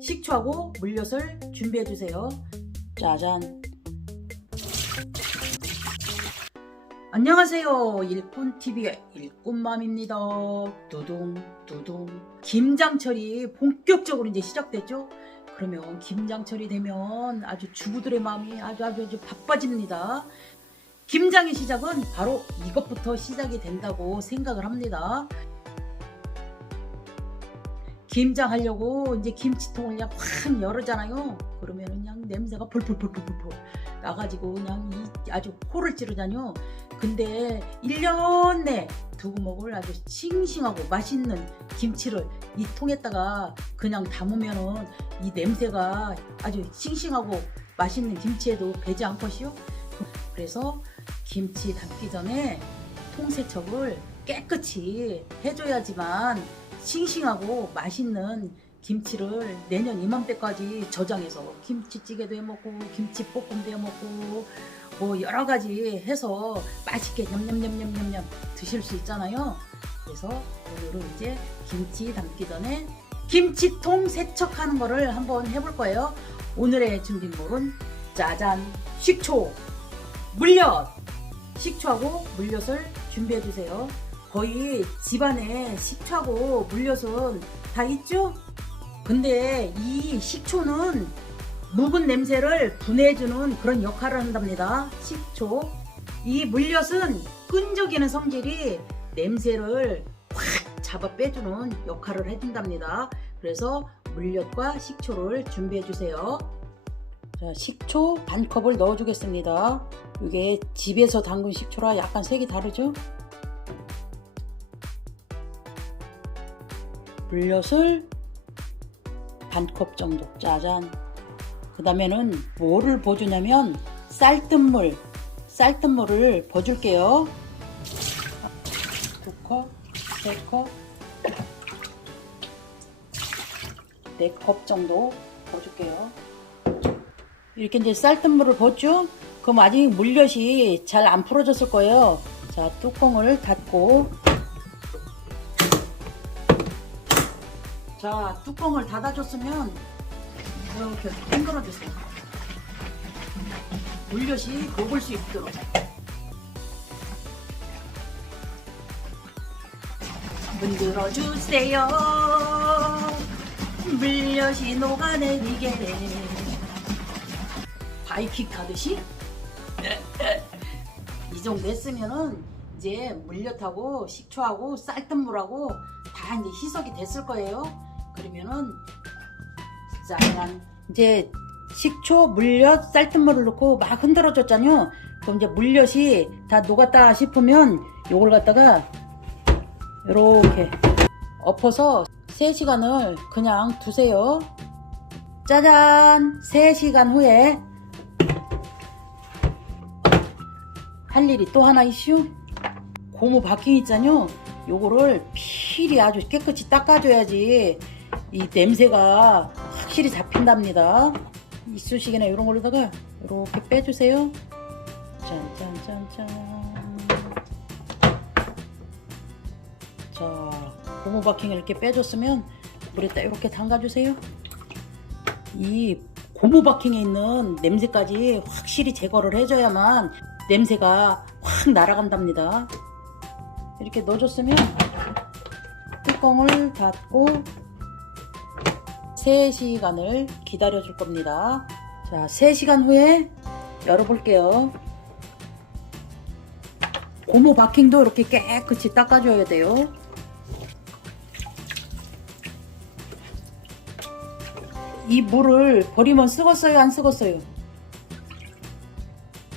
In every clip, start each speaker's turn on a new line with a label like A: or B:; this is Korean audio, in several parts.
A: 식초하고 물엿을 준비해 주세요. 짜잔. 안녕하세요. 일꾼TV의 일꾼맘입니다. 두둥, 두둥. 김장철이 본격적으로 이제 시작됐죠? 그러면 김장철이 되면 아주 주부들의 마음이 아주 아주 아주 바빠집니다. 김장의 시작은 바로 이것부터 시작이 된다고 생각을 합니다. 김장하려고 이제 김치통을 그냥 확 열었잖아요. 그러면은 그냥 냄새가 폴폴폴폴폴 나가지고 그냥 이 아주 코를 찌르잖요. 근데 1년 내 두고 먹을 아주 싱싱하고 맛있는 김치를 이 통에다가 그냥 담으면은 이 냄새가 아주 싱싱하고 맛있는 김치에도 배지 않것이요. 그래서 김치 담기 전에 통세척을 깨끗이 해줘야지만 싱싱하고 맛있는 김치를 내년 이맘때까지 저장해서 김치찌개도 해먹고 김치볶음도 해먹고 뭐 여러 가지 해서 맛있게 냠냠냠냠냠냠 드실 수 있잖아요. 그래서 오늘은 이제 김치 담기 전에 김치통 세척하는 거를 한번 해볼 거예요. 오늘의 준비물은 짜잔 식초, 물엿, 식초하고 물엿을 준비해 주세요. 거의 집안에 식초하고 물엿은 다 있죠? 근데 이 식초는 묵은 냄새를 분해해주는 그런 역할을 한답니다. 식초. 이 물엿은 끈적이는 성질이 냄새를 확 잡아 빼주는 역할을 해준답니다. 그래서 물엿과 식초를 준비해 주세요. 자, 식초 반 컵을 넣어주겠습니다. 이게 집에서 담근 식초라 약간 색이 다르죠? 물엿을 반컵 정도. 짜잔. 그 다음에는 뭐를 버주냐면 쌀뜨물. 쌀뜨물을 버줄게요. 두 컵, 세 컵, 네컵 정도 버줄게요. 이렇게 이제 쌀뜨물을 버죠 그럼 아직 물엿이 잘 안 풀어졌을 거예요. 자 뚜껑을 닫고 자 뚜껑을 닫아줬으면 이렇게 헹궈 주세요. 물엿이 녹을 수 있도록. 흔들어 주세요. 물엿이 녹아내리게 바이킹 타듯이? 이 정도 했으면은 이제 물엿하고 식초하고 쌀뜨물하고 다 이제 희석이 됐을 거예요. 그러면은 짜란 이제 식초, 물엿, 쌀뜨물을 넣고 막 흔들어 줬잖아요. 그럼 이제 물엿이 다 녹았다 싶으면 요걸 갖다가 이렇게 엎어서 3시간을 그냥 두세요. 짜잔! 3시간 후에 할 일이 또 하나 이슈 고무 바킹 있잖요 요거를 필히 아주 깨끗이 닦아줘야지 이 냄새가 확실히 잡힌답니다. 이쑤시개나 이런 걸로다가 이렇게 빼주세요. 짠짠짠짠. 자 고무 바킹을 이렇게 빼줬으면 물에다 이렇게 담가주세요. 이 고무 바킹에 있는 냄새까지 확실히 제거를 해줘야만 냄새가 확 날아간답니다. 이렇게 넣어줬으면 뚜껑을 닫고 3시간을 기다려 줄 겁니다. 자, 3시간 후에 열어볼게요. 고무 바킹도 이렇게 깨끗이 닦아줘야 돼요. 이 물을 버리면 쓰겄어요? 안 쓰겄어요?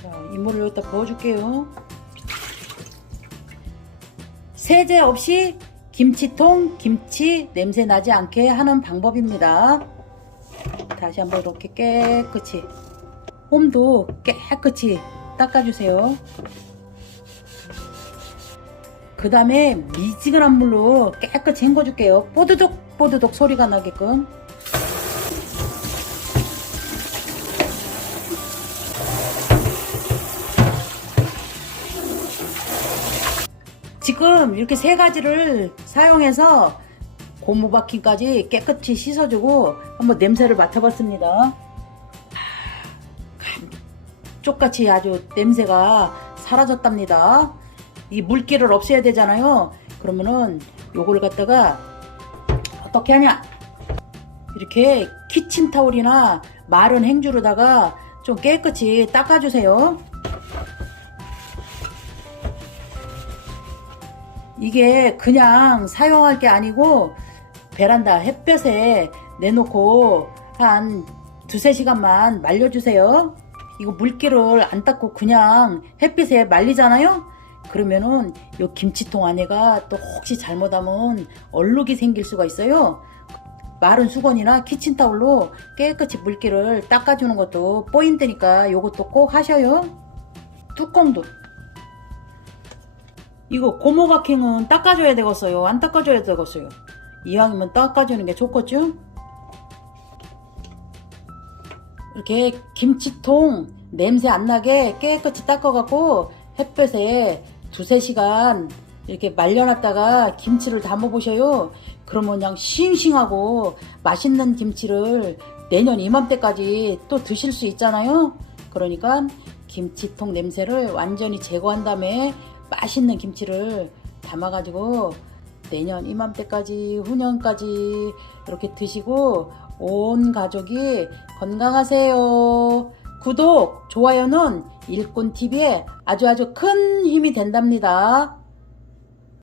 A: 자, 이 물을 여기다 부어줄게요. 세제 없이 김치통, 김치 냄새 나지 않게 하는 방법입니다. 다시 한번 이렇게 깨끗이 홈도 깨끗이 닦아주세요. 그 다음에 미지근한 물로 깨끗이 헹궈줄게요. 뽀드득 뽀드득 소리가 나게끔. 지금 이렇게 세 가지를 사용해서 고무바퀴까지 깨끗이 씻어주고 한번 냄새를 맡아봤습니다. 쪽같이 아주 냄새가 사라졌답니다. 이 물기를 없애야 되잖아요. 그러면은 요걸 갖다가 어떻게 하냐? 이렇게 키친타올이나 마른 행주로다가 좀 깨끗이 닦아주세요. 이게 그냥 사용할 게 아니고 베란다 햇볕에 내놓고 한 두세 시간만 말려주세요. 이거 물기를 안 닦고 그냥 햇빛에 말리잖아요? 그러면은 요 김치통 안에가 또 혹시 잘못하면 얼룩이 생길 수가 있어요. 마른 수건이나 키친타올로 깨끗이 물기를 닦아주는 것도 포인트니까 요것도 꼭 하셔요. 뚜껑도 이거 고무바킹은 닦아줘야 되겠어요. 안 닦아줘야 되겠어요. 이왕이면 닦아주는 게 좋겠죠? 이렇게 김치통 냄새 안 나게 깨끗이 닦아갖고 햇볕에 두세 시간 이렇게 말려놨다가 김치를 담아 보셔요. 그러면 그냥 싱싱하고 맛있는 김치를 내년 이맘때까지 또 드실 수 있잖아요. 그러니까 김치통 냄새를 완전히 제거한 다음에 맛있는 김치를 담아가지고 내년 이맘때까지 후년까지 이렇게 드시고 온 가족이 건강하세요. 구독, 좋아요는 일꾼TV에 아주 아주 큰 힘이 된답니다.